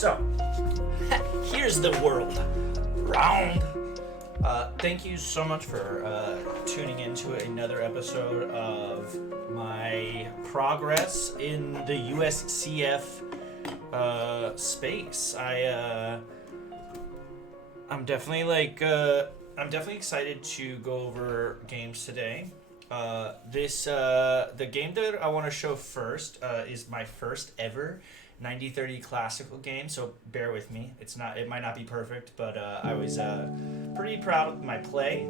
So, here's the world. Round. Thank you so much for tuning into another episode of my progress in the USCF space. I'm definitely excited to go over games today. The game that I want to show first is my first ever 9030 classical game, so bear with me. It might not be perfect, but I was pretty proud of my play.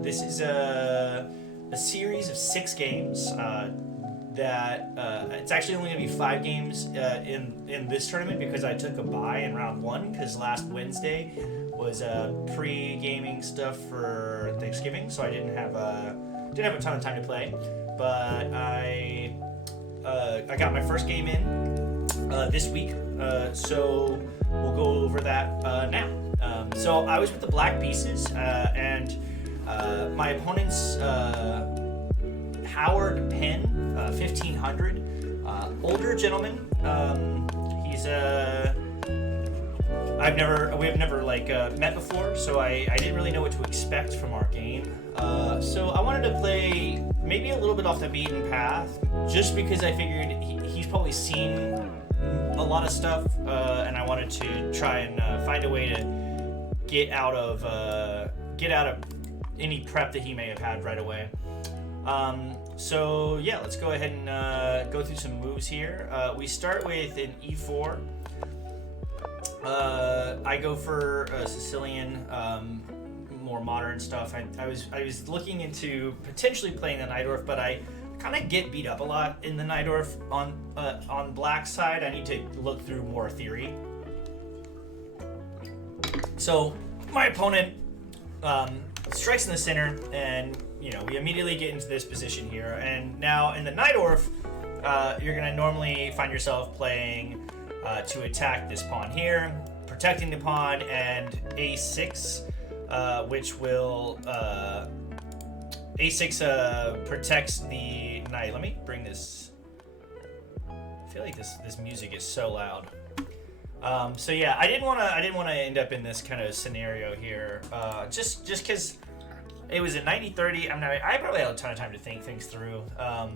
This is a series of 6 games that it's actually only going to be 5 games in this tournament because I took a bye in round 1 because last Wednesday was pre-gaming stuff for Thanksgiving, so I didn't have a ton of time to play. But I got my first game in this week, so we'll go over that now. So I was with the black pieces, and my opponent's Howard Penn, 1500, older gentleman. He's we have never met before, so I didn't really know what to expect from our game. So I wanted to play maybe a little bit off the beaten path, just because I figured he's probably seen a lot of stuff, and I wanted to try and find a way to get out of any prep that he may have had right away. So yeah, let's go ahead and go through some moves here. We start with an e4. I go for Sicilian, more modern stuff. I was looking into potentially playing the Najdorf, but I kind of get beat up a lot in the Najdorf on black side. I need to look through more theory. So my opponent strikes in the center, and we immediately get into this position here. And now in the Najdorf, you're gonna normally find yourself playing to attack this pawn here, protecting the pawn, and a6, which will a6 protects the knight. Let me bring this. I feel like this music is so loud. So yeah, I didn't want to end up in this kind of scenario here. Just because it was a 90-30. I probably had a ton of time to think things through.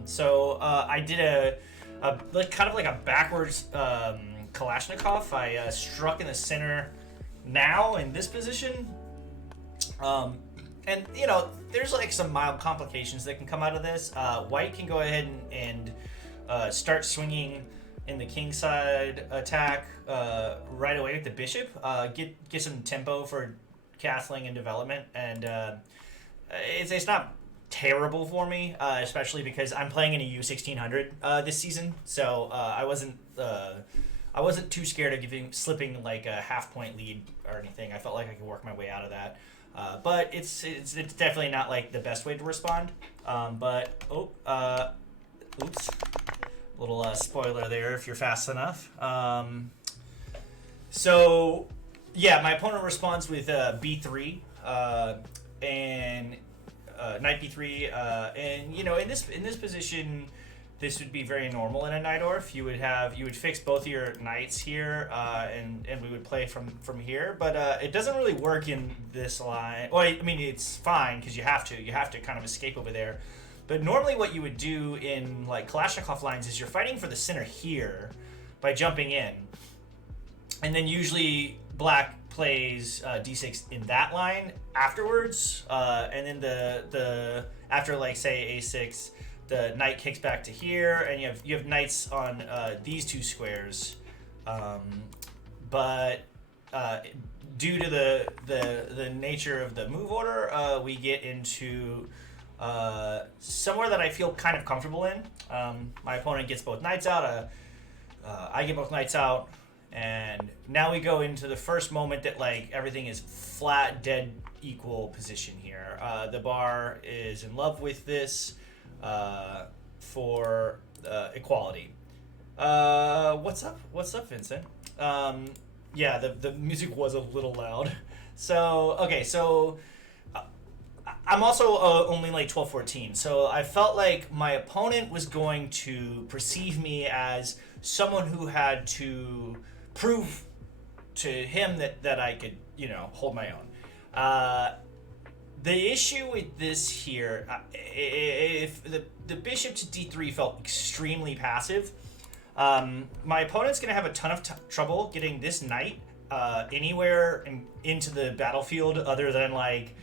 So I did a kind of like a backwards Kalashnikov. I struck in the center now in this position. And there's like some mild complications that can come out of this. White can go ahead and start swinging in the king side attack right away with the bishop. Get some tempo for castling and development, and it's not terrible for me, especially because I'm playing in a U1600 this season, so I wasn't too scared of slipping like a half-point lead or anything. I felt like I could work my way out of that. But it's definitely not like the best way to respond. Oops. Little spoiler there if you're fast enough. So yeah, my opponent responds with b3 and knight b3, and in this position, this would be very normal in a Najdorf. You would fix both of your knights here, and we would play from here. But it doesn't really work in this line. Well, I mean, it's fine because you have to kind of escape over there. But normally, what you would do in like Kalashnikov lines is you're fighting for the center here by jumping in, and then usually black plays d6 in that line afterwards, and then the after like say a6. The knight kicks back to here, and you have knights on these two squares, but due to the nature of the move order, we get into somewhere that I feel kind of comfortable in. My opponent gets both knights out. I get both knights out, and now we go into the first moment that like everything is flat, dead, equal position here. The bar is in love with this. For equality. What's up, Vincent? Yeah, the music was a little loud. So, okay, so I'm also only like 12-14, so I felt like my opponent was going to perceive me as someone who had to prove to him that I could, hold my own. The issue with this here, if the bishop to d3 felt extremely passive, my opponent's going to have a ton of trouble getting this knight anywhere into the battlefield other than like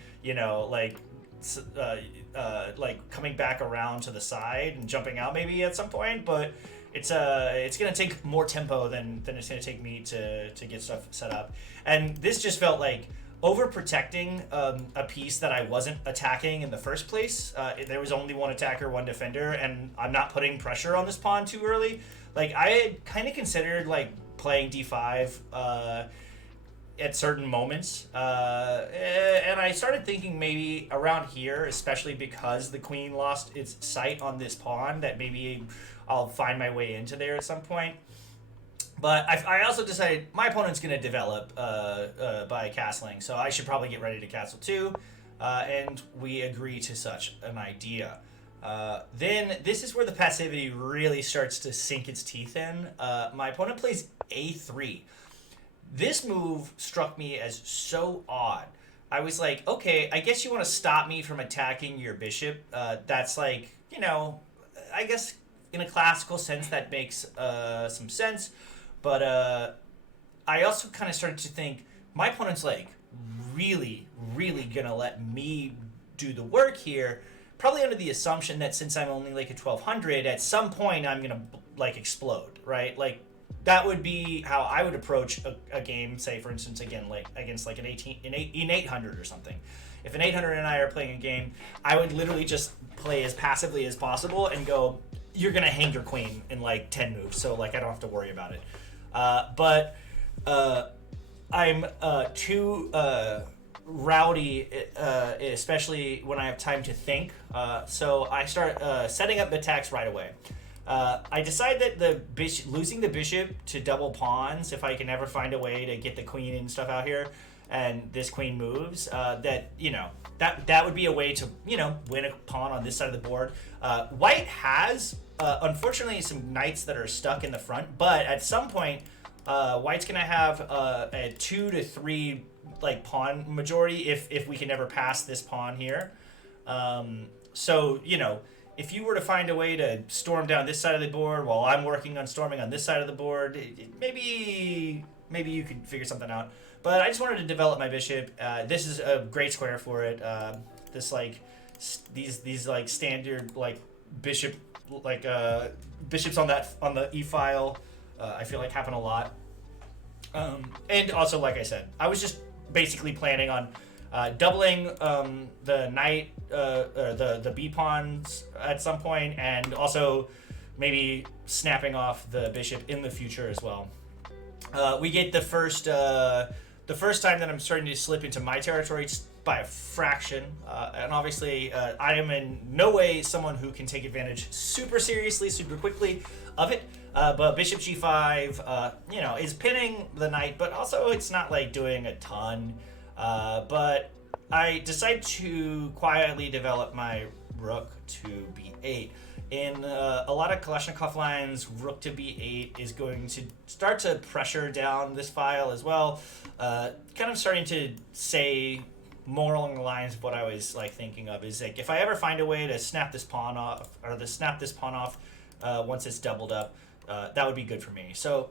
coming back around to the side and jumping out maybe at some point, but it's going to take more tempo than it's going to take me to get stuff set up. And this just felt like overprotecting a piece that I wasn't attacking in the first place. There was only one attacker, one defender, and I'm not putting pressure on this pawn too early. Like, I had kind of considered like playing d5 at certain moments, and I started thinking maybe around here, especially because the queen lost its sight on this pawn, that maybe I'll find my way into there at some point. But I also decided my opponent's going to develop by castling, so I should probably get ready to castle too, and we agree to such an idea. Then this is where the passivity really starts to sink its teeth in. My opponent plays a3. This move struck me as so odd. I was like, okay, I guess you want to stop me from attacking your bishop. That's like, I guess in a classical sense that makes some sense. But I also kind of started to think, my opponent's like really, really going to let me do the work here, probably under the assumption that since I'm only like a 1200, at some point I'm going to like explode, right? Like, that would be how I would approach a game, say, for instance, again, like against like an 800 or something. If an 800 and I are playing a game, I would literally just play as passively as possible and go, you're going to hang your queen in like 10 moves, so like I don't have to worry about it. But I'm too rowdy, especially when I have time to think. So I start setting up attacks right away. I decide that losing the bishop to double pawns, if I can ever find a way to get the queen and stuff out here, and this queen moves, that would be a way to win a pawn on this side of the board. White has unfortunately some knights that are stuck in the front, but at some point White's gonna have a 2 to 3 like pawn majority if we can never pass this pawn here. So if you were to find a way to storm down this side of the board while I'm working on storming on this side of the board, maybe you could figure something out. But I just wanted to develop my bishop. This is a great square for it. This like these like standard like bishop like bishops on the e file. I feel like happen a lot. And also, like I said, I was just basically planning on doubling the knight, or the b pawns at some point, and also maybe snapping off the bishop in the future as well. We get the first time that I'm starting to slip into my territory by a fraction, and obviously I am in no way someone who can take advantage super seriously, super quickly of it. But bishop g5, is pinning the knight, but also it's not like doing a ton. But I decide to quietly develop my rook to b8. In a lot of Kalashnikov lines, rook to b8 is going to start to pressure down this file as well. Kind of starting to say more along the lines of what I was like thinking of is like, if I ever find a way to snap this pawn off, once it's doubled up, that would be good for me. So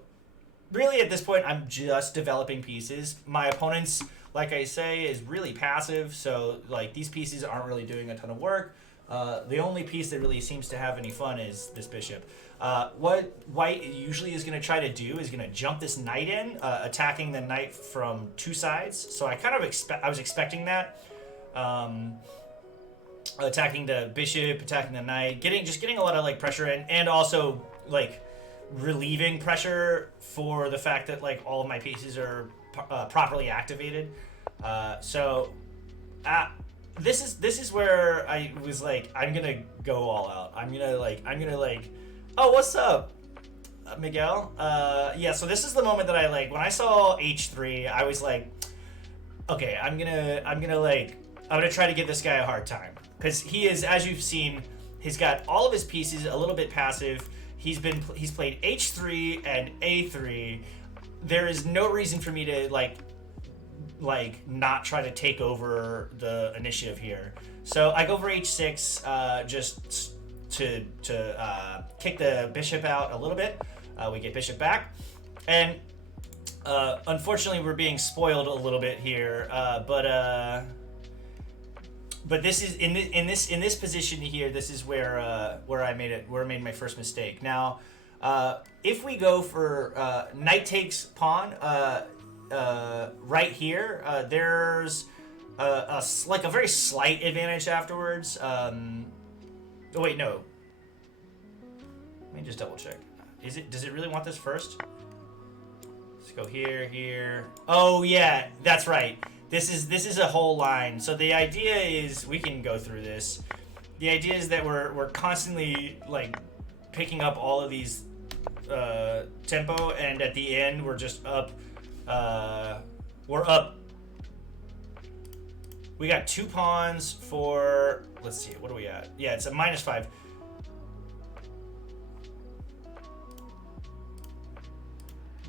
really at this point, I'm just developing pieces. My opponent's, like I say, is really passive, so like these pieces aren't really doing a ton of work. The only piece that really seems to have any fun is this bishop. What White usually is going to try to do is going to jump this knight in, attacking the knight from two sides. So I kind of I was expecting that. Attacking the bishop, attacking the knight, getting a lot of like pressure in, and also like relieving pressure for the fact that like all of my pieces are properly activated. This is where I was like, I'm gonna go all out. I'm gonna like, oh, what's up, Miguel? Yeah. So this is the moment that I like when I saw h3. I was like, okay, I'm gonna try to give this guy a hard time, because he is, as you've seen, he's got all of his pieces a little bit passive. He's played h3 and a3. there is no reason for me to not try to take over the initiative here. So I go for h6, just to kick the bishop out a little bit. We get bishop back, and unfortunately we're being spoiled a little bit here. But this is in this position here. This is where I made my first mistake. Now, if we go for knight takes pawn right here, there's like a very slight advantage afterwards. Oh wait, no. Let me just double check. Does it really want this first? Let's go here, here. Oh yeah, that's right. This is a whole line. So the idea is, we can go through this. The idea is that we're constantly like picking up all of these tempo, and at the end we're just up. We're up. We got 2 pawns for. Let's see. What are we at? Yeah, it's a -5.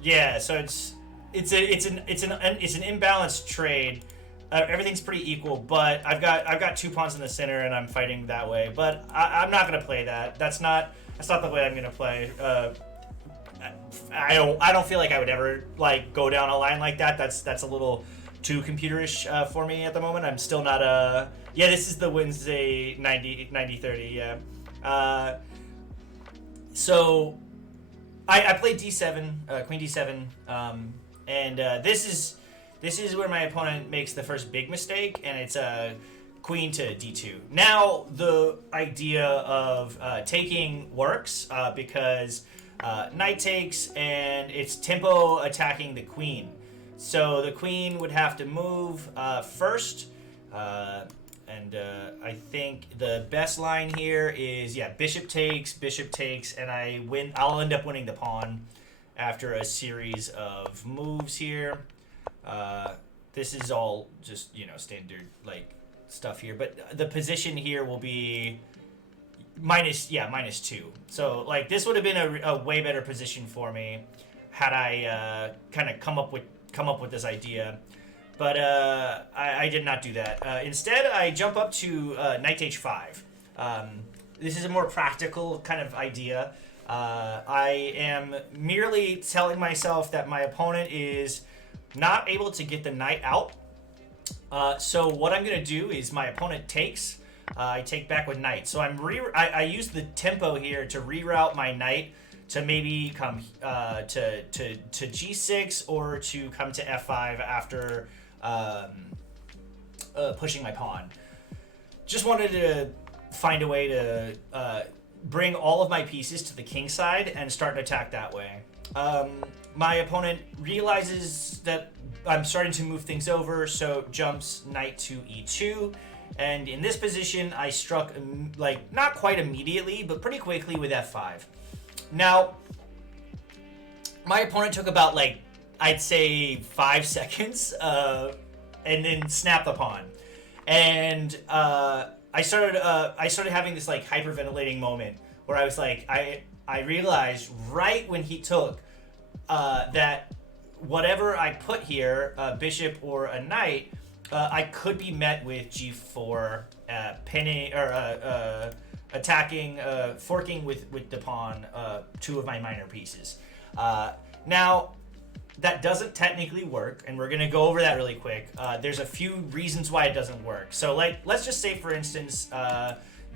Yeah, so it's an imbalanced trade. Everything's pretty equal, but I've got 2 pawns in the center, and I'm fighting that way. But I'm not gonna play that. That's not the way I'm gonna play. I don't feel like I would ever like go down a line like that. That's a little too computerish for me at the moment. I'm still not a. Yeah, this is the Wednesday 90-30. Yeah. So I played d7, queen d7, and this is where my opponent makes the first big mistake, and it's queen to d2. Now the idea of taking works because knight takes, and it's tempo attacking the queen. So the queen would have to move first, and I think the best line here is, yeah, bishop takes, and I win. I'll end up winning the pawn after a series of moves here. This is all just, standard like stuff here, but the position here will be -2. So like this would have been a way better position for me had I kind of come up with this idea, but I did not do that. Instead, I jump up to knight h5. This is a more practical kind of idea. I am merely telling myself that my opponent is not able to get the knight out. So what I'm going to do is, my opponent takes. I take back with knight. So I use the tempo here to reroute my knight to maybe come to g6, or to come to f5 after pushing my pawn. Just wanted to find a way to bring all of my pieces to the king side and start an attack that way. My opponent realizes that I'm starting to move things over, so jumps knight to e2. And in this position, I struck, like, not quite immediately, but pretty quickly with f5. Now, my opponent took about, like, I'd say 5 seconds, and then snapped the pawn. And I started having this, like, hyperventilating moment where I was like, I realized right when he took that whatever I put here, a bishop or a knight, I could be met with g4, pinning, or attacking, forking with the pawn, 2 of my minor pieces. Now, that doesn't technically work, and we're going to go over that really quick. There's a few reasons why it doesn't work. So, like, let's just say, for instance,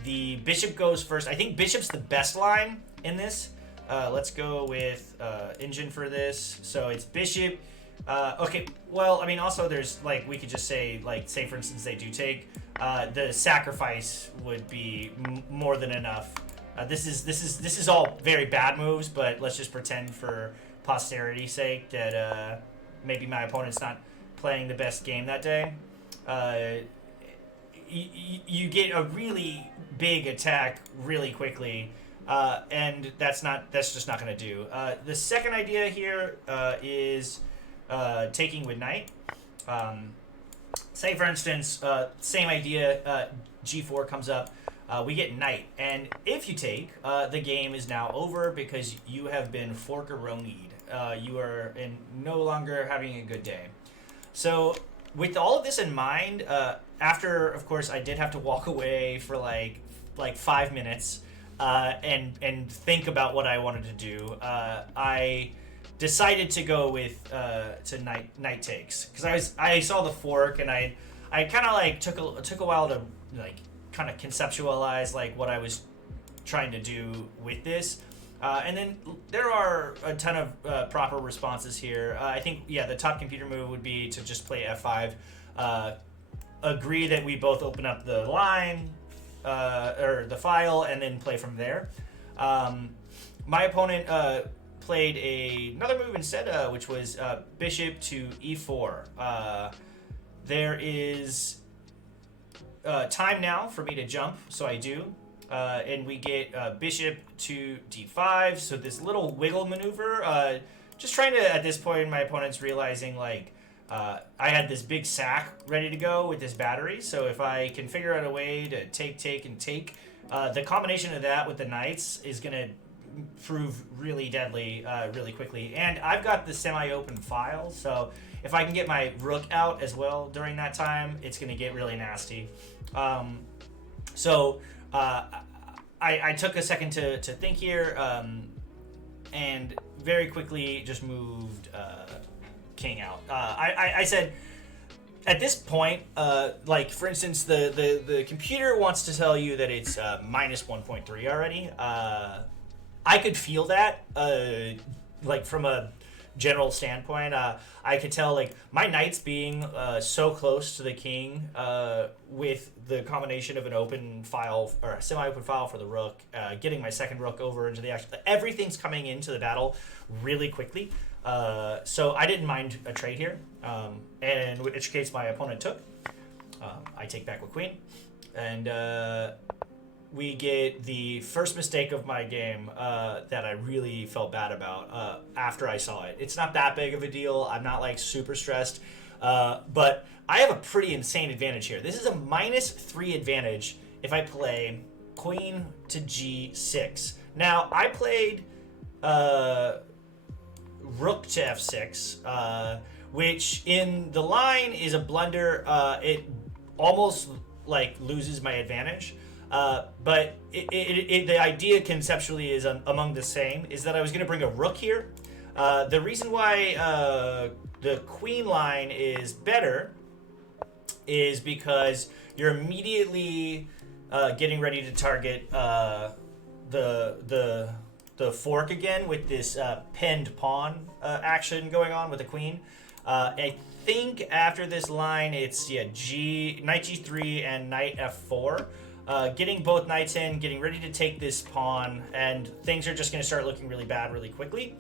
the bishop goes first. I think bishop's the best line in this. Let's go with engine for this. So it's bishop. Okay, well, I mean, also there's, like, we could just say, like, say for instance they do take, the sacrifice would be more than enough. This is all very bad moves, but let's just pretend for posterity's sake that maybe my opponent's not playing the best game that day. You get a really big attack really quickly, and that's just not going to do. The second idea here is taking with knight. Say for instance, same idea, g4 comes up, we get knight, and if you take, the game is now over because you have been forkeronied. you are no longer having a good day. So, with all of this in mind, after of course I did have to walk away for like 5 minutes and think about what I wanted to do. I decided to go with to night takes because I saw the fork and I kind of like took a while to like kind of conceptualize like what I was trying to do with this. And then there are a ton of proper responses here. I think, the top computer move would be to just play F5. Agree that we both open up the line or the file and then play from there. My opponent played another move instead, which was bishop to e4. There is time now for me to jump, so I do. And we get bishop to d5, so this little wiggle maneuver. Just trying to, at this point, my opponent's realizing, like, I had this big sack ready to go with this battery, so if I can figure out a way to take, the combination of that with the knights is going to prove really deadly really quickly. And I've got the semi-open file, so if I can get my rook out as well during that time, it's going to get really nasty. I took a second to think here, and very quickly just moved king out. I said, at this point, like for instance, the computer wants to tell you that it's minus 1.3 already. I could feel that, like from a general standpoint. I could tell like my knights being so close to the king with the combination of an open file or a semi-open file for the rook, getting my second rook over into the action. Everything's coming into the battle really quickly. So I didn't mind a trade here, and in which case my opponent took. I take back with queen, and we get the first mistake of my game that I really felt bad about after I saw it. It's not that big of a deal. I'm not like super stressed, but I have a pretty insane advantage here. This is a -3 advantage if I play queen to g6. Now, I played rook to f6, which in the line is a blunder. It almost like loses my advantage. But the idea conceptually is among the same, is that I was going to bring a rook here. The reason why the queen line is better is because you're immediately getting ready to target the fork again with this pinned pawn action going on with the queen. I think after this line it's knight g3 and knight f4. Getting both knights in, getting ready to take this pawn, and things are just going to start looking really bad really quickly.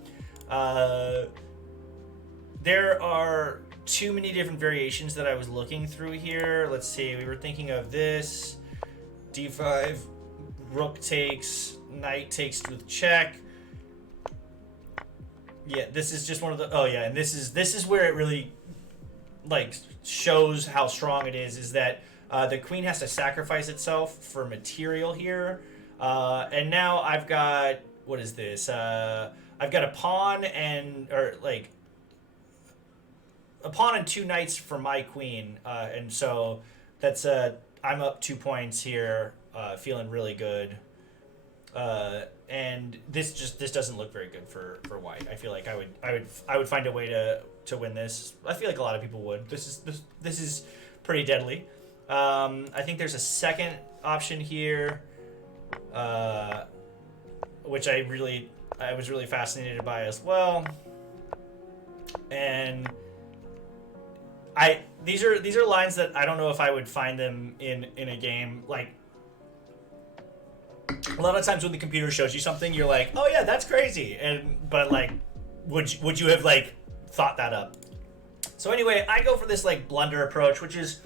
There are too many different variations that I was looking through here. Let's see, we were thinking of this, d5, rook takes, knight takes with check. Yeah, this is just one of the, and this is where it really like shows how strong it is that the queen has to sacrifice itself for material here. And now I've got, what is this? I've got a pawn and two knights for my queen. And so that's, I'm up 2 points here, feeling really good. And this doesn't look very good for white. I feel like I would find a way to win this. I feel like a lot of people would. This is pretty deadly. I think there's a second option here, which I was really fascinated by as well. And these are lines that I don't know if I would find them in a game. Like a lot of times when the computer shows you something, you're like, oh yeah, that's crazy. But like, would you have like thought that up? So anyway, I go for this like blunder approach, which is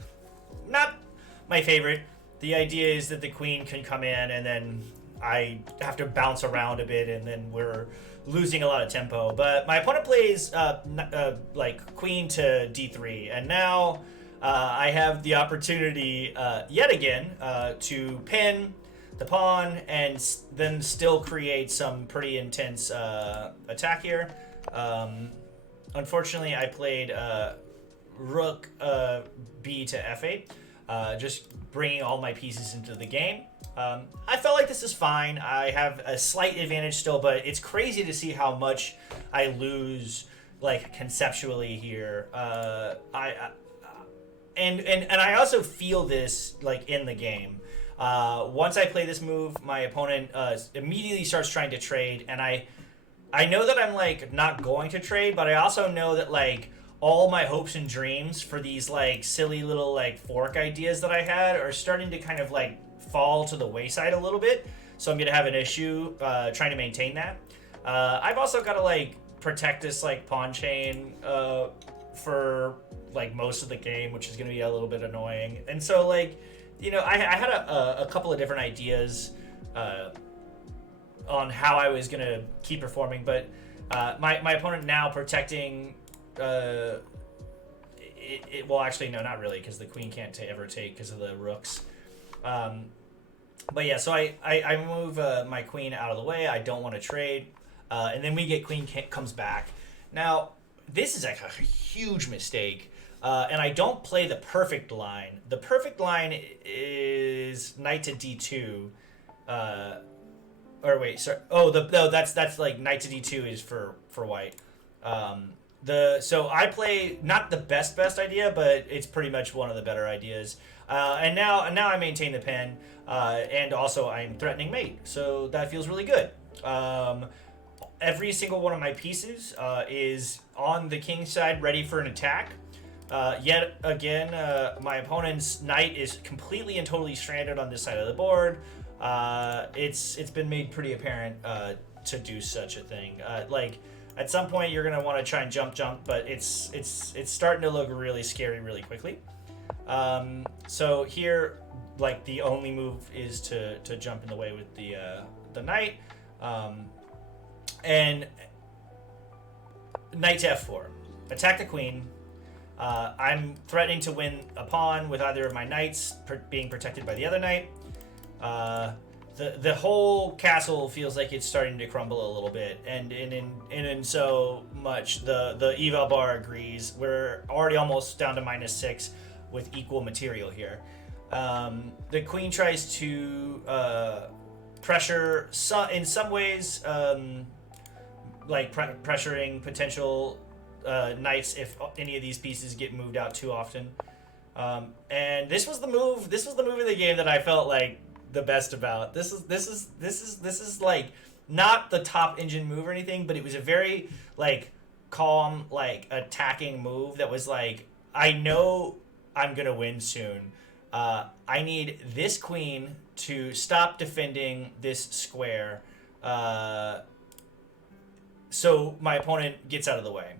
not my favorite. The idea is that the queen can come in and then I have to bounce around a bit and then we're losing a lot of tempo. But my opponent plays like queen to d3, and now I have the opportunity yet again to pin the pawn and then still create some pretty intense attack here. Um, Unfortunately, I played Rook B to F8, just bringing all my pieces into the game. I felt like this is fine. I have a slight advantage still, but it's crazy to see how much I lose, like conceptually here. And I also feel this like in the game. Once I play this move, my opponent immediately starts trying to trade, and I know that I'm like not going to trade, but I also know that like all my hopes and dreams for these like silly little like fork ideas that I had are starting to kind of like fall to the wayside a little bit. So I'm gonna have an issue trying to maintain that. I've also got to like protect this like pawn chain for like most of the game, which is gonna be a little bit annoying. And so like, you know, I had a couple of different ideas. On how I was gonna keep performing, but my opponent now protecting. Well, actually, no, not really, because the queen can't ever take because of the rooks. But yeah, so I move my queen out of the way. I don't want to trade, and then we get queen comes back. Now this is like a huge mistake, and I don't play the perfect line. The perfect line is knight to d2. Or wait, sorry. Oh, that's like knight to d2 is for white. So I play not the best idea, but it's pretty much one of the better ideas. And now I maintain the pen, and also I'm threatening mate, so that feels really good. Every single one of my pieces is on the king side, ready for an attack. Yet again, my opponent's knight is completely and totally stranded on this side of the board. It's been made pretty apparent to do such a thing. Like at some point you're gonna want to try and jump, but it's starting to look really scary really quickly. So here, like the only move is to jump in the way with the knight, and knight to f4, attack the queen. I'm threatening to win a pawn with either of my knights being protected by the other knight. The whole castle feels like it's starting to crumble a little bit, and in so much the eval bar agrees. We're already almost down to -6 with equal material here. The queen tries to pressure in some ways, like pressuring potential knights if any of these pieces get moved out too often. And this was the move. This was the move in the game that I felt like the best about. This is like not the top engine move or anything, but it was a very like calm, like attacking move that was like, I know I'm gonna win soon. I need this queen to stop defending this square, so my opponent gets out of the way.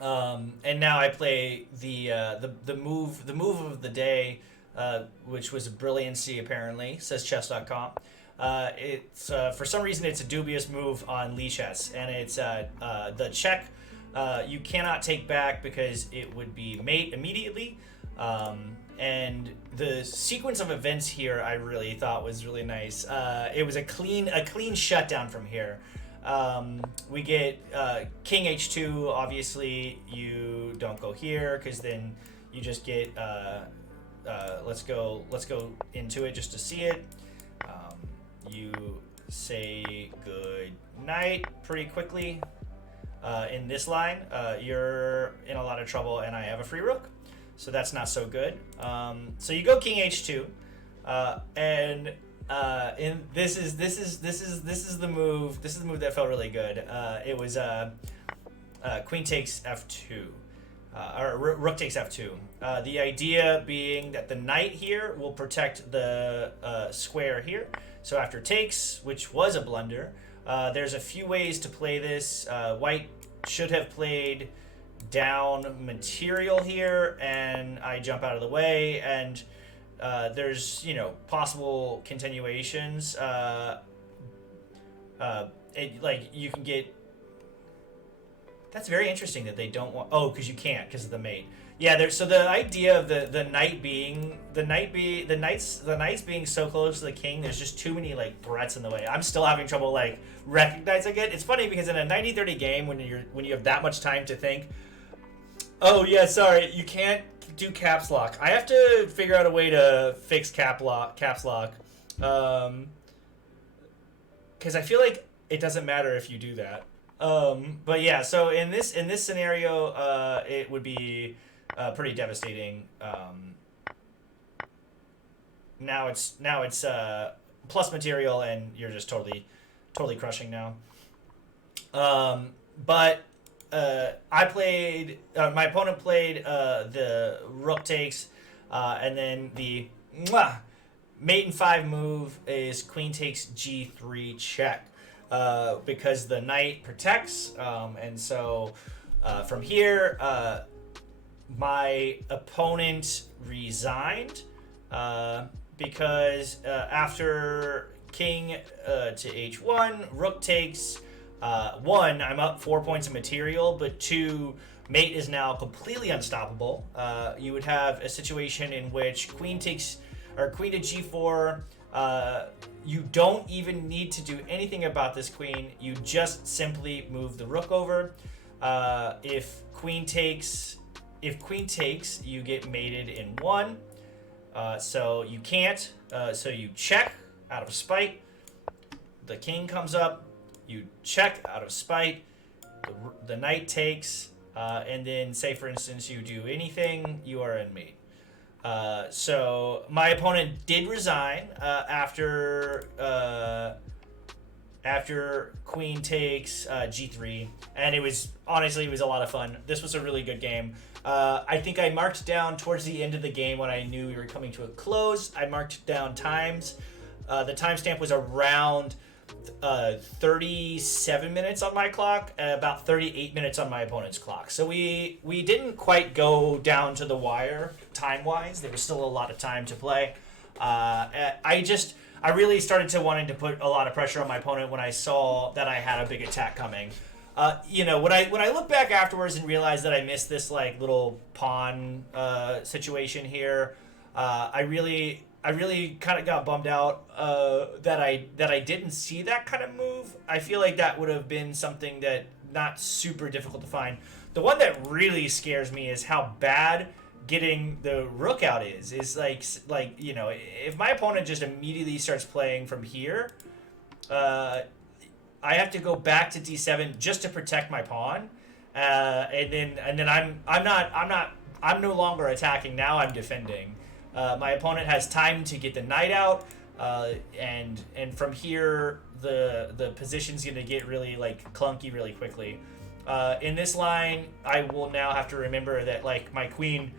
And now I play the move of the day, which was a brilliancy apparently, says chess.com. It's for some reason it's a dubious move on Lichess, and it's the check you cannot take back because it would be mate immediately. And the sequence of events here I really thought was really nice. It was a clean shutdown from here. We get king h2. Obviously you don't go here because then you just get let's go into it just to see it. You say good night pretty quickly. In this line, you're in a lot of trouble, and I have a free rook, so that's not so good. So you go king h2, and this is the move. This is the move that felt really good. It was queen takes f2, or rook takes f2. The idea being that the knight here will protect the square here. So after takes, which was a blunder, there's a few ways to play this. White should have played down material here, and I jump out of the way, and there's, you know, possible continuations. Like you can get That's very interesting that they don't want. Oh, because you can't because of the mate. Yeah, there's so the idea of the knight being the knights being so close to the king. There's just too many like threats in the way. I'm still having trouble like recognizing it. It's funny because in a 90-30 game when you have that much time to think. Oh yeah, sorry, you can't do caps lock. I have to figure out a way to fix caps lock. Because I feel like it doesn't matter if you do that. But yeah, so in this scenario, it would be pretty devastating. Now it's plus material, and you're just totally crushing now. But I played. My opponent played the rook takes, and then the mate in 5 move is queen takes g3 check. Because the knight protects, and so from here, my opponent resigned because after king to h1, rook takes 1, I'm up 4 points of material, but 2, mate is now completely unstoppable. You would have a situation in which queen takes or queen to g4. You don't even need to do anything about this queen. You just simply move the rook over. If queen takes, you get mated in 1. So you can't. So you check out of spite. The king comes up. You check out of spite. The knight takes, and then say for instance you do anything, you are in mate. So my opponent did resign after queen takes g3, and it was a lot of fun. This was a really good game. I think I marked down towards the end of the game when I knew we were coming to a close. I marked down times. The timestamp was around 37 minutes on my clock and about 38 minutes on my opponent's clock. So we didn't quite go down to the wire time-wise. There was still a lot of time to play. I really started to wanting to put a lot of pressure on my opponent when I saw that I had a big attack coming. When I look back afterwards and realize that I missed this like little pawn situation here, I really kind of got bummed out that I didn't see that kind of move. I feel like that would have been something that not super difficult to find. The one that really scares me is how bad getting the rook out is. Is like if my opponent just immediately starts playing from here, I have to go back to d7 just to protect my pawn, and then I'm no longer attacking. Now I'm defending. My opponent has time to get the knight out, and from here the position's gonna get really like clunky really quickly. In this line, I will now have to remember that like my queen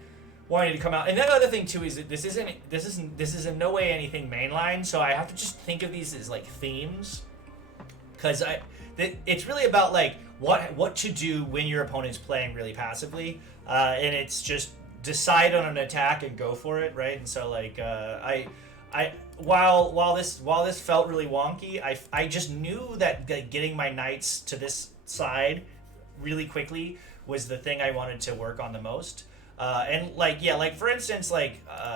wanting to come out, and that other thing too is that this is in no way anything mainline, so I have to just think of these as like themes, because it's really about like what to do when your opponent's playing really passively, and it's just decide on an attack and go for it, right? And so like while this felt really wonky, I just knew that getting my knights to this side really quickly was the thing I wanted to work on the most. And like for instance,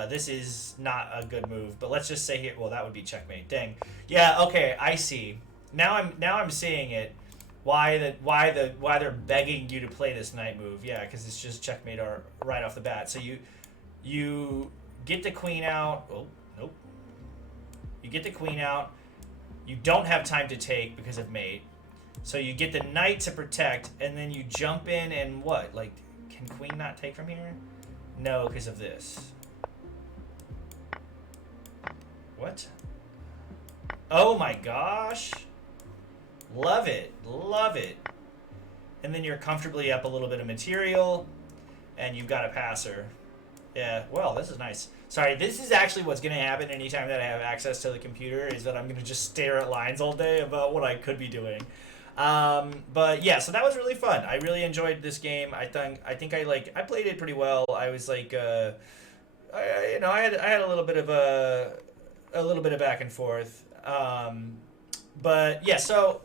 this is not a good move, but let's just say here, well, that would be checkmate. Dang. Yeah, okay, I see. Now I'm seeing it. Why they're begging you to play this knight move? Yeah, because it's just checkmate or right off the bat. So you get the queen out. Oh, nope. You get the queen out. You don't have time to take because of mate. So you get the knight to protect, and then you jump in and what? Like, can queen not take from here? No, because of this. What? Oh my gosh. Love it. Love it. And then you're comfortably up a little bit of material, and you've got a passer. Yeah, well, this is nice. Sorry, this is actually what's going to happen anytime that I have access to the computer, is that I'm going to just stare at lines all day about what I could be doing. But yeah, so that was really fun. I really enjoyed this game. I think I played it pretty well. I was like, I had a little bit of back and forth. But yeah, so